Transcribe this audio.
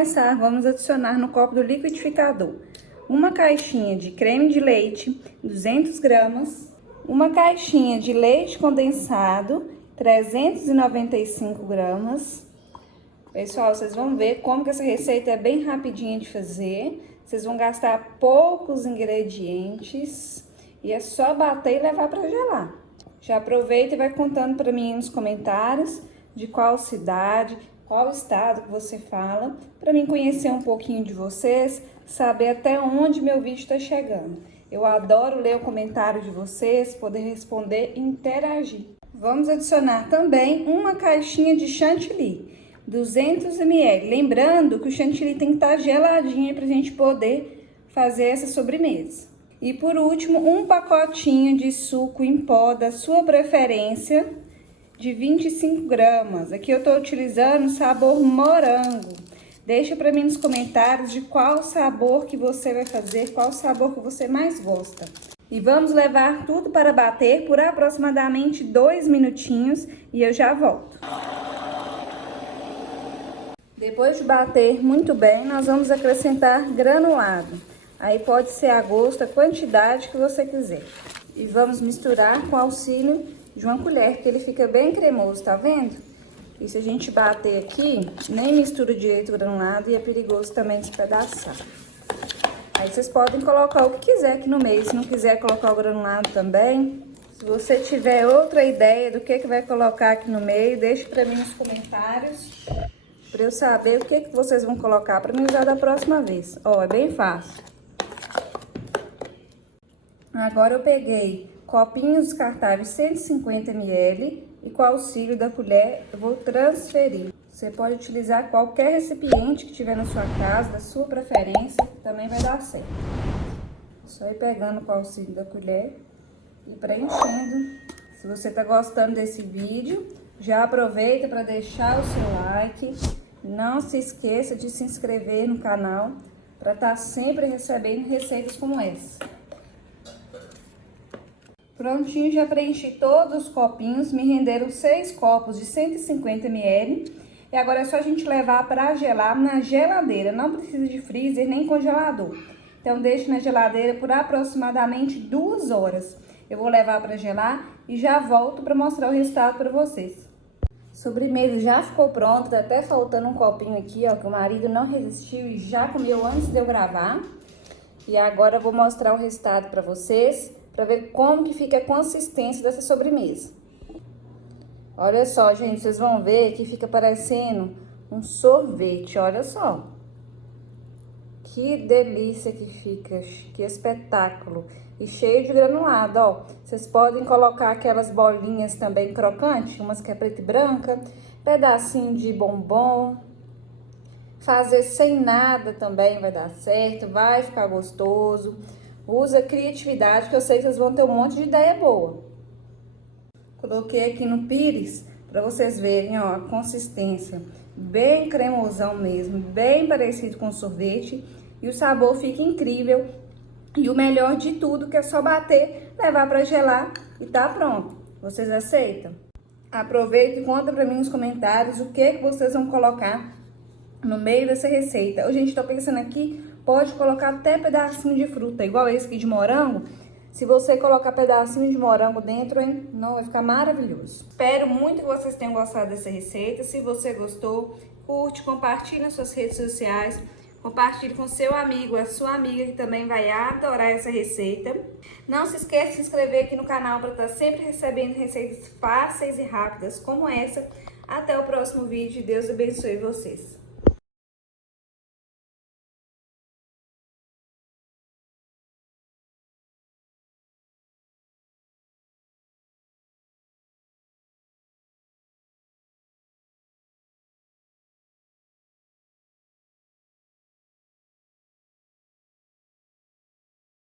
começar, vamos adicionar no copo do liquidificador uma caixinha de creme de leite, 200 gramas, uma caixinha de leite condensado, 395 gramas. Pessoal, vocês vão ver como que essa receita é bem rapidinha de fazer. Vocês vão gastar poucos ingredientes e é só bater e levar para gelar. Já aproveita e vai contando para mim nos comentários de qual cidade, qual estado que você fala, para mim conhecer um pouquinho de vocês, saber até onde meu vídeo está chegando. Eu adoro ler o comentário de vocês, poder responder e interagir. Vamos adicionar também uma caixinha de chantilly, 200 ml. Lembrando que o chantilly tem que estar geladinho para a gente poder fazer essa sobremesa. E por último, um pacotinho de suco em pó da sua preferência, de 25 gramas. Aqui eu estou utilizando sabor morango. Deixa para mim nos comentários de qual sabor que você vai fazer, qual sabor que você mais gosta. E vamos levar tudo para bater por aproximadamente 2 minutinhos e eu já volto. Depois de bater muito bem, nós vamos acrescentar granulado. Aí pode ser a gosto, a quantidade que você quiser. E vamos misturar com auxílio de uma colher, que ele fica bem cremoso, tá vendo? E se a gente bater aqui, nem mistura direito o granulado e é perigoso também despedaçar. Aí vocês podem colocar o que quiser aqui no meio, se não quiser colocar o granulado também. Se você tiver outra ideia do que vai colocar aqui no meio, deixe pra mim nos comentários, pra eu saber o que vocês vão colocar pra me usar da próxima vez. Ó, é bem fácil. Agora eu peguei copinhos descartáveis 150 ml e com o auxílio da colher eu vou transferir. Você pode utilizar qualquer recipiente que tiver na sua casa, da sua preferência, que também vai dar certo. Só ir pegando com o auxílio da colher e preenchendo. Se você tá gostando desse vídeo, já aproveita para deixar o seu like. Não se esqueça de se inscrever no canal para estar sempre recebendo receitas como essa. Prontinho, já preenchi todos os copinhos, me renderam 6 copos de 150 ml. E agora é só a gente levar para gelar na geladeira, não precisa de freezer nem congelador. Então deixe na geladeira por aproximadamente 2 horas. Eu vou levar para gelar e já volto para mostrar o resultado para vocês. Sobremesa já ficou pronta, tá até faltando um copinho aqui, ó, que o marido não resistiu e já comeu antes de eu gravar. E agora eu vou mostrar o resultado para vocês, para ver como que fica a consistência dessa sobremesa. Olha só, gente, vocês vão ver que fica parecendo um sorvete, olha só. Que delícia que fica, que espetáculo. E cheio de granulado, ó. Vocês podem colocar aquelas bolinhas também crocantes, umas que é preta e branca, pedacinho de bombom. Fazer sem nada também vai dar certo, vai ficar gostoso. Usa criatividade, que eu sei que vocês vão ter um monte de ideia boa. Coloquei aqui no pires, para vocês verem, ó, a consistência. Bem cremosão mesmo, bem parecido com sorvete. E o sabor fica incrível. E o melhor de tudo, que é só bater, levar para gelar e tá pronto. Vocês aceitam? Aproveita e conta para mim nos comentários o que vocês vão colocar no meio dessa receita. Ô, gente, tô pensando aqui, pode colocar até pedacinho de fruta, igual esse aqui de morango. Se você colocar pedacinho de morango dentro, hein, não, vai ficar maravilhoso. Espero muito que vocês tenham gostado dessa receita. Se você gostou, curte, compartilhe nas suas redes sociais. Compartilhe com seu amigo, a sua amiga, que também vai adorar essa receita. Não se esqueça de se inscrever aqui no canal para estar sempre recebendo receitas fáceis e rápidas como essa. Até o próximo vídeo. Deus abençoe vocês.